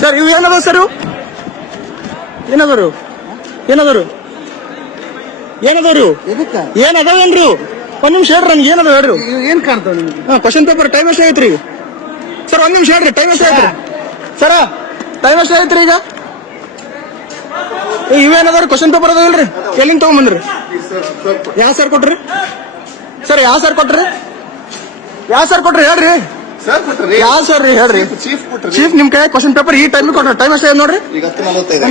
Sir ಇವು ಏನದ sir ಏನದರು? ಏನದರು? ಏನದರು? ಏನದವ್ರಿ ಏನದಾವೇನ್ರಿ ಒಂದ್ ನಿಮಿಷ ಹೇಳ್ರಿ ನನ್ಗೆ ಏನದ ಹೇಳ್ರಿ ಏನ್ ಕಾಣ್ತಾವ ನಿಮ್ಗೆ? ಹಾ ಕ್ವಶನ್ ಪೇಪರ್ ಟೈಮ್ ಎಷ್ಟು ಐತ್ರಿ ಸರ್ ಒಂದ್ ನಿಮಿಷ ಹೇಳ್ರಿ ಟೈಮ್ ಎಷ್ಟು ಐತ್ರಿ ಸರ ಟೈಮ್ ಎಷ್ಟು ಐತ್ರಿ ಈಗ? ಇವೇನದಾರ ಕ್ವಶನ್ ಪೇಪರ್ ಅದ ಹೇಳ್ರಿ ಎಲ್ಲಿಂದ ತಗೊಂಬಂದ್ರಿ? ಯಾವ ಸರ್ ಕೊಟ್ರಿ? ಸರ್ ಯಾವ ಸರ್ ಕೊಟ್ರಿ? ಯಾವ ಸರ್ ಕೊಟ್ರಿ? ಹೇಳ್ರಿ. ಸರ್ ಕೊಟ್ರಿ ಯಾವ ಸರ್ ರೀ ಹೇಳ್ರಿ. ಚೀಫ್ ಕೊಟ್ರಿ ಚೀಫ್ ನಿಮ್ ಕೈ ಕ್ವಶನ್ ಪೇಪರ್ ಈ ಟೈಮ್ ಕೊಟ್ರಿ ಟೈಮ್ ಅಷ್ಟೇ ನೋಡ್ರಿ? ಈಗ ಹತ್ತು ನಲವತ್ತೈದು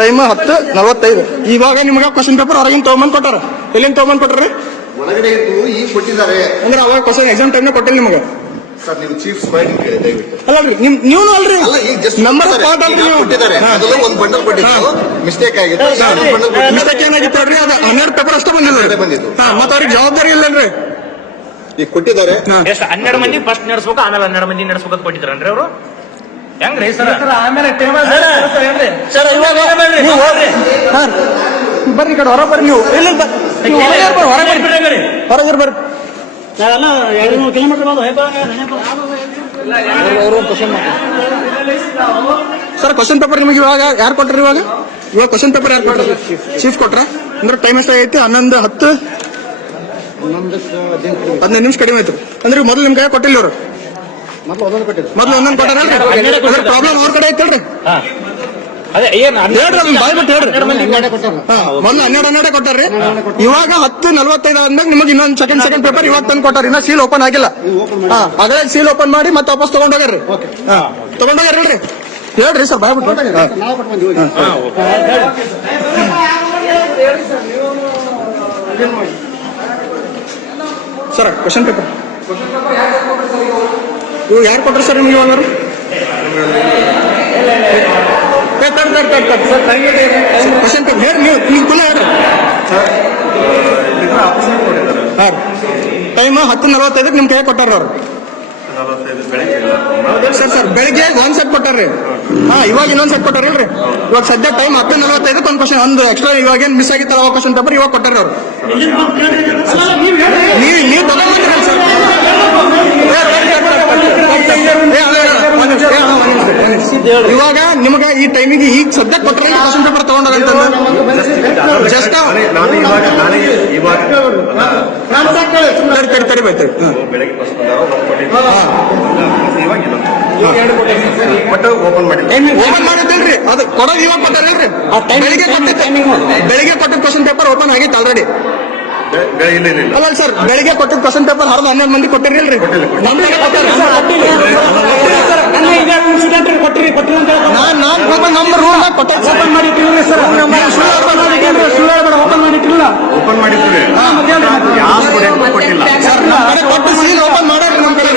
ಟೈಮ್ ಹತ್ತು ನಲವತ್ತೈದು. ಇವಾಗ ನಿಮ್ಗೆ ಕ್ವಶನ್ ಪೇಪರ್ ಹೊರಗಿನ ತಗೊಂಬಂದ್ ಕೊಟ್ಟಾರ? ಎಲ್ಲಿಂದ ತಗೊಂಬಂದ್ ಕೊಟ್ರಿ ಒಳಗಡೆ ಇದ್ದು ಈಗ ಕೊಟ್ಟಿದ್ದಾರೆ. ಅಂದ್ರೆ ಅವಾಗ ಕ್ವಶನ್ ಎಕ್ಸಾಮ್ ಟೈಮ್ ಕೊಟ್ಟಿಲ್ಲ ನಿಮಗೆ. ಸರ್ ನೀವು ಚೀಫ್ ನಿಮ್ ನೀವು ಅಲ್ರಿ. ನಂಬರ್ ಪಾರ್ಟ್ ಅಲ್ರಿ ನೀವು ಕೊಟ್ಟಿದ್ದಾರೆ. ಅದೆಲ್ಲ ಒಂದು ಬಂಡಲ್ ಕೊಟ್ಟಿದ್ದು ಮಿಸ್ಟೇಕ್ ಆಗಿತ್ತು. ಮಿಸ್ಟೇಕ್ ಏನಾಗಿತ್ತು ಅದು ಹನ್ನೆರಡು ಪೇಪರ್ ಅಷ್ಟೇ ಬಂದಿಲ್ಲ ಅಷ್ಟೇ ಬಂದಿದ್ದು. ಹಾ ಮತ್ತೆ ಅವ್ರಿಗೆ ಜವಾಬ್ದಾರಿ ಇಲ್ಲನ್ರಿ. ಈಗ ಕೊಟ್ಟಿದ್ದಾರೆ. ಎಷ್ಟು? ಹನ್ನೆರಡು ಮಂದಿ ಫಸ್ಟ್ ನಡೆಸ್ಬೇಕು ಆಮೇಲೆ ಹನ್ನೆರಡು ಮಂದಿ ನಡೆಸ್ಬೇಕು ಅಂತ ಕೊಟ್ಟಿದ್ರನ್ರಿ ಅವರು? ಹೆಂಗ್ರಿ ಸರ್ ಆಮೇಲೆ ಬರ್ರಿ ಕಡೆ ಹೊರ ಬರ್ರಿ ನೀವು. ಇಲ್ಲ ಹೊರಗೆ ಬರ್ರಿ ಹೊರಗೆ ಬರ್ರಿ. ನಾವೆಲ್ಲ ಎರಡು ಮೂರು ಕಿಲೋಮೀಟರ್ ಸರ್ ಕ್ವಶನ್ ಪೇಪರ್ ನಿಮಗೆ ಇವಾಗ ಯಾರು ಕೊಟ್ರಿ ಇವಾಗ? ಇವಾಗ ಕ್ವಶನ್ ಪೇಪರ್ ಯಾರು ಕೊಟ್ರಿ? ಚೀಫ್ ಕೊಟ್ರ? ಅಂದ್ರೆ ಟೈಮ್ ಎಷ್ಟಾಗೈತಿ? ಹನ್ನೊಂದು ಹತ್ತು? ಹದಿನೈದು ನಿಮಿಷ ಕಡಿಮೆ ಆಯ್ತು. ಅಂದ್ರೆ ಮೊದಲು ನಿಮ್ ಕೈ ಕೊಟ್ಟಿಲ್ಲ ಅವರು ಮೊದಲು ಒಂದೊಂದು ಕೊಟ್ಟಿದ್ರು. ಮೊದಲು ಒಂದೊಂದು ಕೊಟ್ಟಾರ ಪ್ರಾಬ್ಲಮ್ ಅವ್ರ ಕಡೆ ಐತಲ್ರಿ ಅದೇ ಏನ್ ಹೇಳ್ರಿ ಅದನ್ನ ಬಾಯ್ ಬಿಟ್ಟು ಹೇಳ್ರಿ. ಹನ್ನೆರಡು ಕೊಟ್ಟಾರ್ರಿ. ಇವಾಗ ಹತ್ತು ನಲ್ವತ್ತೈದು ಅಂದಾಗ ನಿಮಗೆ ಇನ್ನೊಂದು ಸೆಕೆಂಡ್ ಸೆಕೆಂಡ್ ಪೇಪರ್ ಇವಾಗ ತಂದು ಕೊಟ್ಟಾರ. ಇನ್ನ ಸೀಲ್ ಓಪನ್ ಆಗಿಲ್ಲ. ಹಾಗಾದ್ರೆ ಅದೇ ಸೀಲ್ ಓಪನ್ ಮಾಡಿ ಮತ್ತೆ ವಾಪಸ್ ತಗೊಂಡೋಗ್ರಿ ತಗೊಂಡೋಗ್ರಿ ಹೇಳ್ರಿ. ಹೇಳ್ರಿ ಸರ್ ಬಾಯ್ ಬಿಟ್ಟು ಹಾ. ನಾವು ಕೊಟ್ಟು ಬಂದ್ವಿ ಹೋಗಿ ಸರ್ ಕ್ವಶನ್ ಪೇಪರ್ ಇವು ಯಾರು ಕೊಟ್ಟರು ಸರ್ ನಿಮಗೆ ಇವಾಗ? ಕ್ವಶನ್ ಪೇಪರ್ ಹೇಳಿ ನೀವು ನೀವು ಕುಲ ಹೇಳ್ರಿ ಹಾಂ ಟೈಮ್ ಹತ್ತು ನಲವತ್ತೈದಕ್ಕೆ ನಿಮ್ಮ ಕೈ ಕೊಟ್ಟಾರ ಅವ್ರು? ಸರ್ ಸರ್, ಬೆಳಿಗ್ಗೆ ಒಂದ್ ಸೆಟ್ ಕೊಟ್ಟಾರ್ರಿ. ಹಾ, ಇವಾಗ ಇನ್ನೊಂದ್ ಸೆಟ್ ಕೊಟ್ಟಾರ ಇಲ್ರಿ ಇವಾಗ ಸದ್ಯ ಟೈಮ್ ಹತ್ತು ನಲವತ್ತೈದಕ್ಕೆ ಒಂದು ಕ್ವಶನ್ ಒಂದು ಎಕ್ಸ್ಟ್ರಾ ಇವಾಗ ಏನ್ ಮಿಸ್ ಆಗಿತ್ತಲ್ಲ ಅವ ಕ್ವಶನ್ ಪೇಪರ್ ಇವಾಗ ಕೊಟ್ಟಾರ ಅವ್ರು. ನೀವು ನೀವು ತಗೊಂಡ್ರಿ ಸರ್. ಇವಾಗ ನಿಮಗೆ ಈ ಟೈಮಿಗೆ ಈಗ ಸದ್ಯ ಕೊಟ್ಟರೆ ಕ್ವಶನ್ ಪೇಪರ್ ತಗೊಂಡಾಗಂತಂದ್ರೆ? ಜಸ್ಟ್ ನಾನು ಇವಾಗ ನಾನು ಇವಾಗ ತಡಿ ತಡಿ ತಡಿ ಬೈತೆ ಬೆಳಗ್ಗೆ ಕೊಟ್ಟಿದ್ದು ಇವಾಗ ಬಟ್ ಓಪನ್ ಮಾಡಿ ಓಪನ್ ಮಾಡಿದ್ದಲ್ರಿ? ಅದು ಕೊಡೋದು ಇವಾಗ ಬೆಳಿಗ್ಗೆ ಕೊಟ್ಟಿದ್ದ ಬೆಳಿಗ್ಗೆ ಕೊಟ್ಟಿದ್ದ ಕ್ವಶನ್ ಪೇಪರ್ ಓಪನ್ ಆಗಿತ್ತು ಆಲ್ರೆಡಿ ಇಲ್ಲ ಇಲ್ಲ ಇಲ್ಲ. ಅಲ್ಲ ಸರ್ ಬೆಳಿಗ್ಗೆ ಕೊಟ್ಟಿದ್ದ ಕ್ವಶನ್ ಪೇಪರ್ ಹರಿದು ಹನ್ನೆರಡು ಮಂದಿ ಕೊಟ್ಟಿರಲ್ರಿ ನಮ್ಮ ಕೊಟ್ಟಿರಿ ಕೊಟ್ಟಿರಿ ಅಂತ ನಾನ್ ನಂಬರ್ ರೂಲ್ ಕೊಟ್ಟೆ. ಓಪನ್ ಮಾಡಿ ಸರ್ ಓಪನ್ ಮಾಡಿ ಇಟ್ಟಿಲ್ಲ ಓಪನ್ ಮಾಡಿದ್ರೆ ಕೊಟ್ಟಿಲ್ಲ ಓಪನ್ ಮಾಡ್ಯಾರ ನಮ್ಮ ಕಡೆ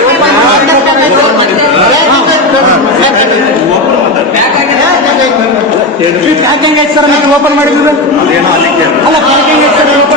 ಪ್ಯಾಕಿಂಗ್ ಐತೆ ಸರ್ ಮತ್ತೆ ಓಪನ್ ಮಾಡಿದ್ರು ಅದೇನೋ ಅಲ್ಲಿ ಅಲ್ಲ ಪ್ಯಾಕಿಂಗ್ ಐತೆ ಸರ್ ಓಪನ್